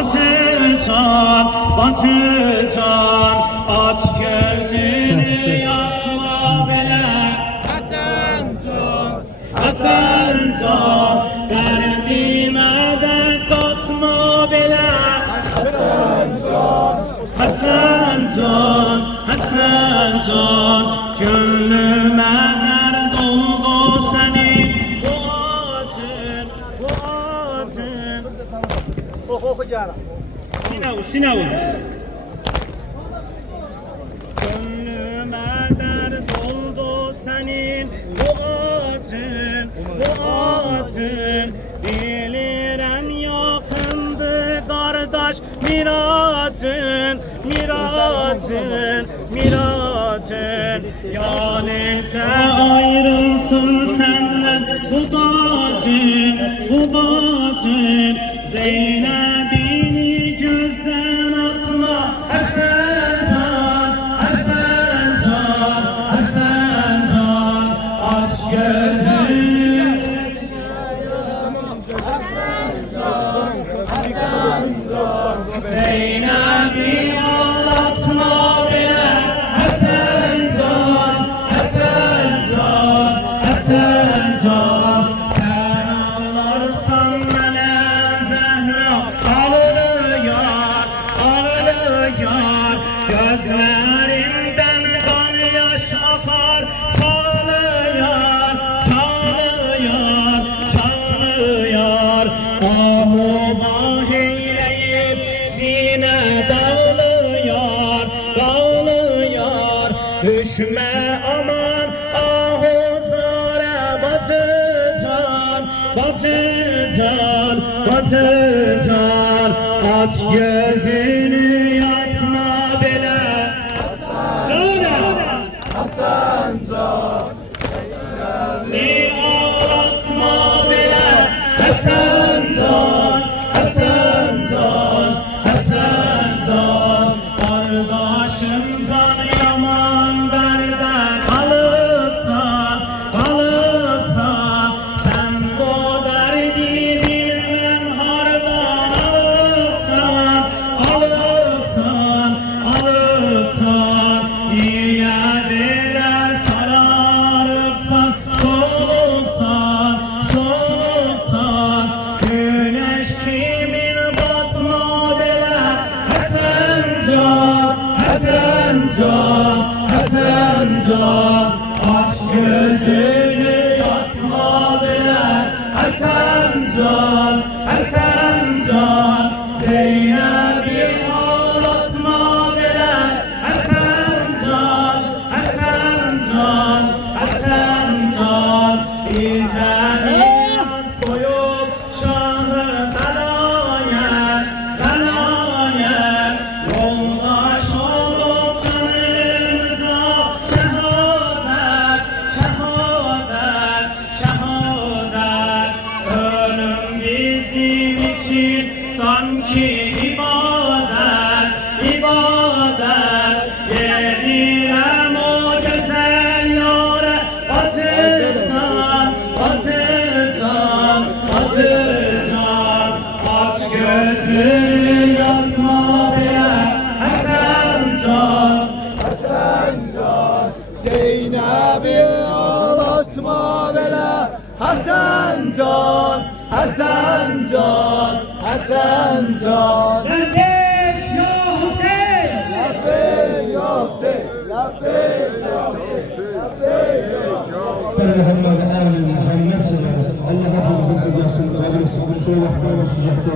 Batıcan, Batıcan, aç gözünü yatma bile. Hasancan, Hasancan, derdime de katma bile. Hasancan, Hasancan, Hasancan, gönlüme dert oldu senin bu acın, bu acın. Oku canım. Sinav. Gönlüme dert oldu senin bu acın, bu acın. Bilirim yakındı kardeş miracın, miracın, miracın. Ya nece ayrılsın senden bu bacın, bu bacın. Zeynep'ini gözden atma Hasancan, Hasancan, Hasancan, aç gözünü. Zeynep'i ağlatma bile Hasancan, Hasancan, Hasancan. Sen ağlarsan benim Zehra ağlıyor, ağlıyor. Gözlerimden kan yaş akar, çalıyor, çalıyor, çalıyor. Ahu vah eyleyip sine dağılıyor, dağılıyor. Düşme aman ahu zara Batıcan, Batıcan, Batıcan, aç gözünü yatma bile. Hasancan. Ni ağlatma bile Hasancan, Hasancan, Hasancan. Kardeşim can yaman derde kalıpsan, kalıpsan. Sen bu derdi bilmem hardan alıpsan, alıpsan, alıpsan. Niye bile sararıpsan, solupsan, solupsan. Güneş kimin batma bile Hasancan, Hasancan, Hasancan. Aç gözünü yatma bile Hasancan, Hasancan. Zeynep'i ağlatma bile Hasancan, Hasancan, Hasancan. Bize miras koyup şahı belayet, belayet. Yoldaş olup canımıza şehadet, şehadet, şehadet. Ölüm bizim için sanki ibadet, ibadet. Gelirem o güzel yâre Batıcan, Batıcan, Batıcan. Aç gözünü yatma bile Hasancan, Hasancan. Zeynep'i ağlatma bela. Hasancan, Hasancan, Hasancan. Labbayk ya Hüseyin. Labbayk ya Hüseyin, labbayk ya Hüseyin, labbayk ya Hüseyin. Muhammed Ali Muhammed sallallahu aleyhi ve sellem. Allah hepimizin rızasını kabul etsin. Bu soğuk hava sıcakta